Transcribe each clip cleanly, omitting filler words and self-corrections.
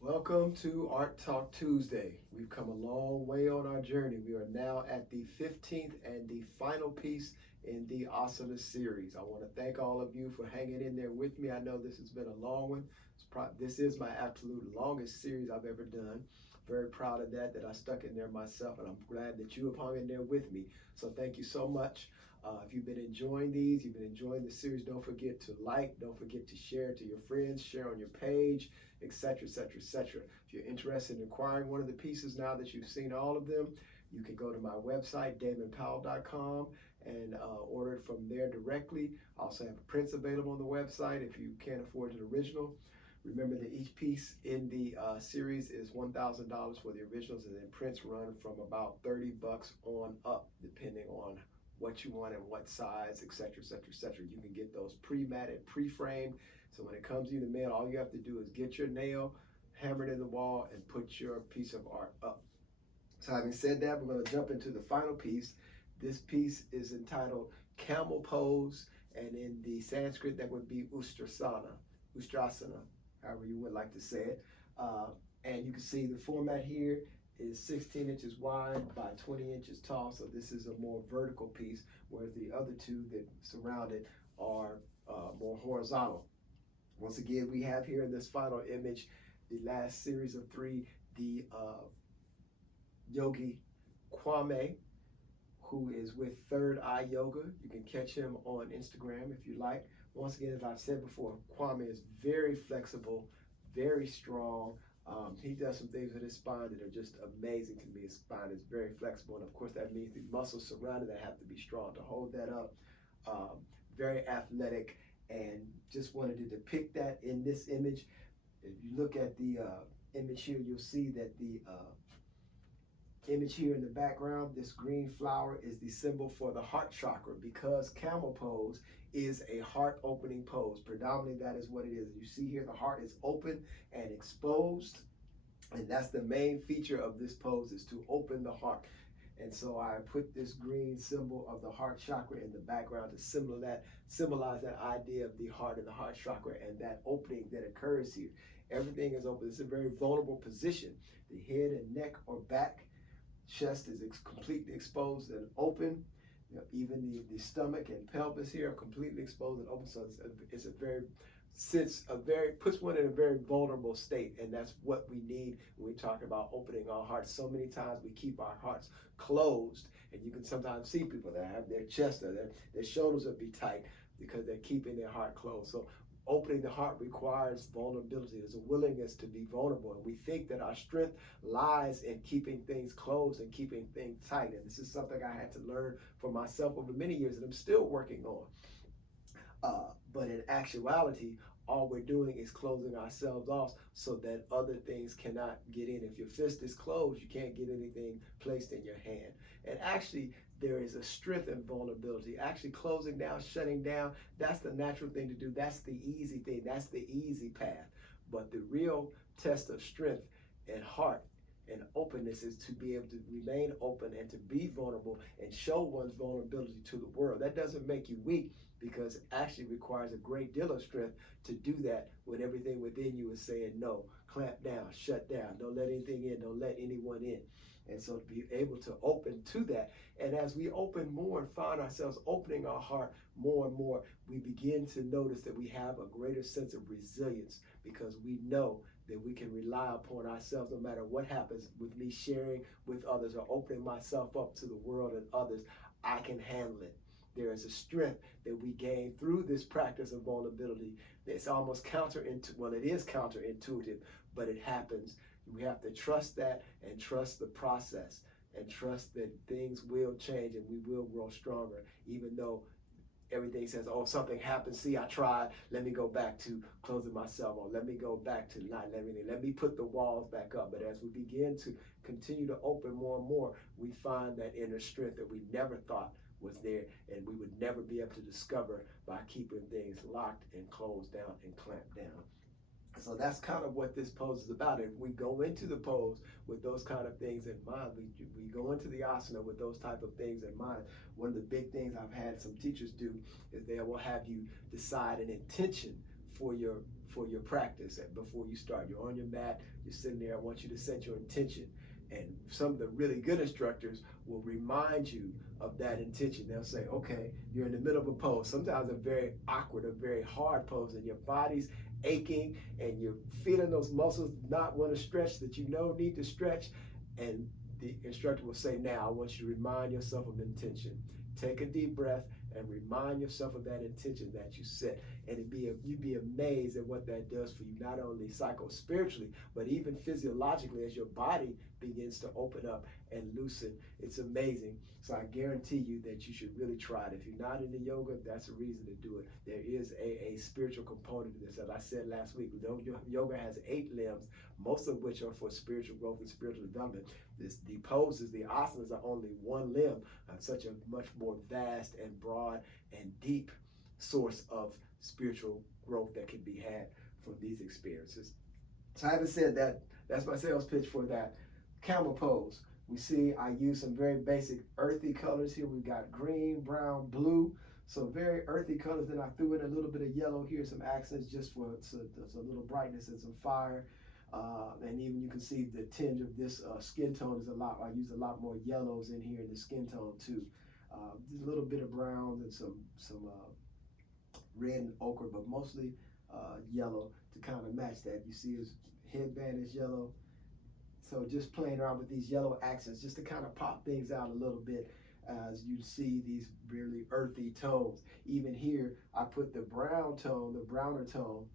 Welcome to Art Talk Tuesday. We've come a long way on our journey. We are now at the 15th and the final piece in the Asana series. I want to thank all of you for hanging in there with me. I know this has been a long one. This is my absolute longest series I've ever done. Very proud of that I stuck in there myself, and I'm glad that you have hung in there with me. So thank you so much. If you've been enjoying these, you've been enjoying the series, don't forget to like, don't forget to share to your friends, share on your page, etc., etc., etc. If you're interested in acquiring one of the pieces now that you've seen all of them, you can go to my website, damonpowell.com, and order it from there directly. I also have prints available on the website if you can't afford an original. Remember that each piece in the series is $1,000 for the originals, and then prints run from about $30 on up, depending on what you want and what size, etc., etc., etc. You can get those pre-matted, pre-framed. So when it comes to you in the mail, all you have to do is get your nail, hammer it in the wall, and put your piece of art up. So having said that, we're going to jump into the final piece. This piece is entitled Camel Pose, and in the Sanskrit that would be Ustrasana, however you would like to say it. And you can see the format here is 16 inches wide by 20 inches tall, so this is a more vertical piece, whereas the other two that surround it are more horizontal. Once again, we have here in this final image, the last series of three, the yogi Kwame, who is with Third Eye Yoga. You can catch him on Instagram if you like. Once again, as I've said before, Kwame is very flexible, very strong. He does some things with his spine that are just amazing to me. His spine is very flexible, and of course that means the muscles surrounding that have to be strong to hold that up. Very athletic, and just wanted to depict that in this image. If you look at the image here, you'll see that the image here in the background, this green flower is the symbol for the heart chakra, because camel pose is a heart opening pose. Predominantly that is what it is. You see here the heart is open and exposed, and that's the main feature of this pose, is to open the heart. And so I put this green symbol of the heart chakra in the background to symbolize that idea of the heart and the heart chakra and that opening that occurs here. Everything is open. It's a very vulnerable position. The head and neck or back, chest is completely exposed and open. Even the stomach and pelvis here are completely exposed and open. So puts one in a very vulnerable state, and that's what we need when we talk about opening our hearts. So many times we keep our hearts closed, and you can sometimes see people that have their chest or their shoulders will be tight because they're keeping their heart closed. So opening the heart requires vulnerability. There's a willingness to be vulnerable. And we think that our strength lies in keeping things closed and keeping things tight. And this is something I had to learn for myself over many years, and I'm still working on. But in actuality, all we're doing is closing ourselves off so that other things cannot get in. If your fist is closed, you can't get anything placed in your hand. And actually, there is a strength in vulnerability. Actually closing down, shutting down, that's the natural thing to do. That's the easy thing. That's the easy path. But the real test of strength and heart and openness is to be able to remain open and to be vulnerable and show one's vulnerability to the world. That doesn't make you weak, because it actually requires a great deal of strength to do that when everything within you is saying no, clamp down, shut down, don't let anything in, don't let anyone in. And so to be able to open to that, and as we open more and find ourselves opening our heart more and more, we begin to notice that we have a greater sense of resilience, because we know that we can rely upon ourselves no matter what happens with me sharing with others or opening myself up to the world and others. I can handle it. There is a strength that we gain through this practice of vulnerability. It's almost it is counterintuitive, but it happens. We have to trust that and trust the process and trust that things will change and we will grow stronger, even though everything says, oh, something happened. See, I tried. Let me go back to closing myself on. Let me go back to not letting me. Let me put the walls back up. But as we begin to continue to open more and more, we find that inner strength that we never thought was there, and we would never be able to discover by keeping things locked and closed down and clamped down. So that's kind of what this pose is about. If we go into the pose with those kind of things in mind, we go into the asana with those type of things in mind. One of the big things I've had some teachers do is they will have you decide an intention for your practice and before you start. You're on your mat, you're sitting there. I want you to set your intention. And some of the really good instructors will remind you of that intention. They'll say, okay, you're in the middle of a pose. Sometimes a very awkward, a very hard pose, and your body's aching and you're feeling those muscles not want to stretch that you know need to stretch. And the instructor will say, now I want you to remind yourself of intention. Take a deep breath and remind yourself of that intention that you set. And you'd be amazed at what that does for you, not only psycho-spiritually, but even physiologically as your body begins to open up and loosen. It's amazing. So I guarantee you that you should really try it. If you're not into yoga, that's a reason to do it. There is a spiritual component to this. As I said last week, yoga has 8 limbs, most of which are for spiritual growth and spiritual development. The poses, the asanas are only one limb of such a much more vast and broad and deep source of spiritual growth that can be had from these experiences. So having said that, that's my sales pitch for that camel pose. We see I use some very basic earthy colors here. We've got green, brown, blue. So very earthy colors. Then I threw in a little bit of yellow here, some accents just for a little brightness and some fire. And even you can see the tinge of this skin tone is I use a lot more yellows in here in the skin tone too. Just a little bit of browns and some red and ochre, but mostly yellow to kind of match that. You see his headband is yellow. So just playing around with these yellow accents just to kind of pop things out a little bit as you see these really earthy tones. Even here, I put the brown tone, the browner tone,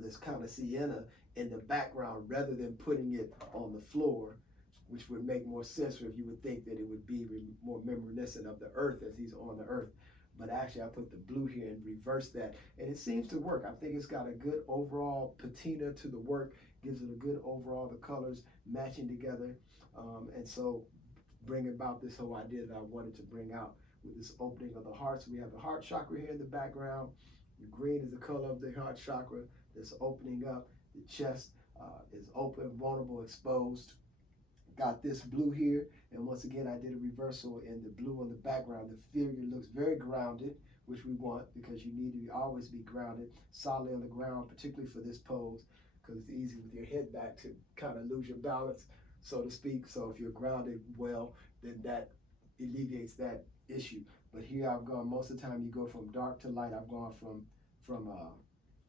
this kind of sienna in the background rather than putting it on the floor, which would make more sense if you would think that it would be more reminiscent of the earth as he's on the earth. But actually I put the blue here and reversed that. And it seems to work. I think it's got a good overall patina to the work, gives it a good overall, the colors matching together. And so bring about this whole idea that I wanted to bring out with this opening of the heart. So we have the heart chakra here in the background. The green is the color of the heart chakra that's opening up. The chest is open, vulnerable, exposed. Got this blue here, and once again I did a reversal in the blue on the background. The figure looks very grounded, which we want because you need to always be grounded, solidly on the ground, particularly for this pose, because it's easy with your head back to kind of lose your balance, so to speak. So if you're grounded well, then that alleviates that issue. But here I've gone, most of the time you go from dark to light. I've gone from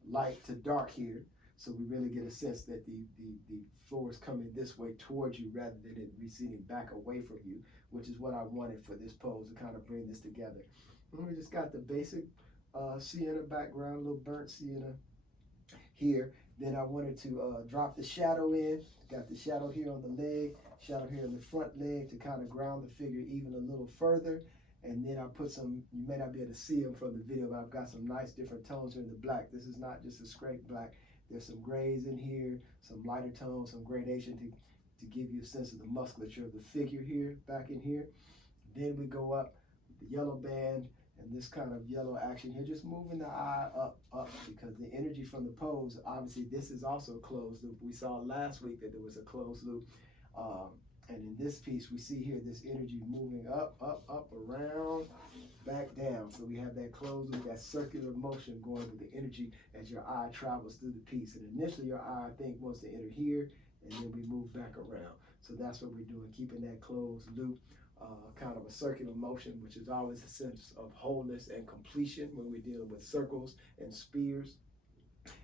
light to dark here. So we really get a sense that the floor is coming this way towards you rather than it receding back away from you, which is what I wanted for this pose to kind of bring this together. And we just got the basic sienna background, a little burnt sienna here. Then I wanted to drop the shadow in. Got the shadow here on the leg, shadow here on the front leg to kind of ground the figure even a little further. And then I put some, you may not be able to see them from the video, but I've got some nice different tones here in the black. This is not just a straight black. There's some grays in here, some lighter tones, some gradation to give you a sense of the musculature of the figure here, back in here. Then we go up with the yellow band and this kind of yellow action here, just moving the eye up, because the energy from the pose, obviously this is also a closed loop. We saw last week that there was a closed loop. And in this piece, we see here this energy moving up, around, back down. So we have that closed loop, that circular motion going with the energy as your eye travels through the piece. And initially your eye, I think, wants to enter here, and then we move back around. So that's what we're doing, keeping that closed loop, kind of a circular motion, which is always a sense of wholeness and completion when we're dealing with circles and spheres.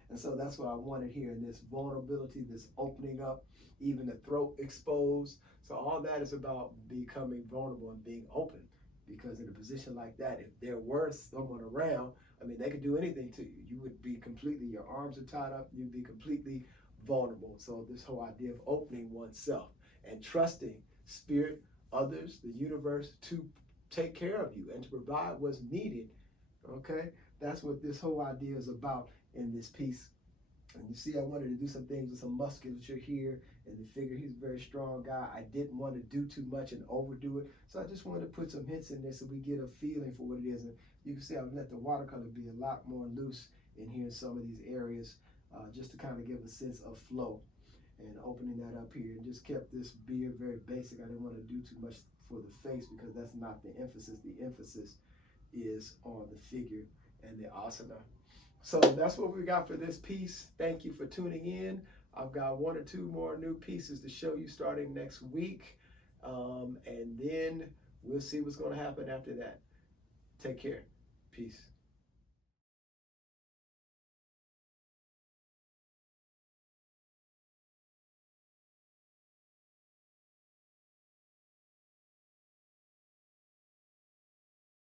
And so that's what I wanted here in this vulnerability, this opening up, even the throat exposed. So all that is about becoming vulnerable and being open, because in a position like that, if there were someone around, I mean, they could do anything to you. You would be completely, your arms are tied up, you'd be completely vulnerable. So this whole idea of opening oneself and trusting spirit, others, the universe to take care of you and to provide what's needed, okay? That's what this whole idea is about in this piece. And you see, I wanted to do some things with some musculature here in the figure. He's a very strong guy. I didn't want to do too much and overdo it. So I just wanted to put some hints in there so we get a feeling for what it is. And you can see I've let the watercolor be a lot more loose in here in some of these areas, just to kind of give a sense of flow. And opening that up here, and just kept this beard very basic. I didn't want to do too much for the face because that's not the emphasis. The emphasis is on the figure and the asana. So that's what we got for this piece. Thank you for tuning in. I've got 1 or 2 more new pieces to show you starting next week. And then we'll see what's going to happen after that. Take care. Peace.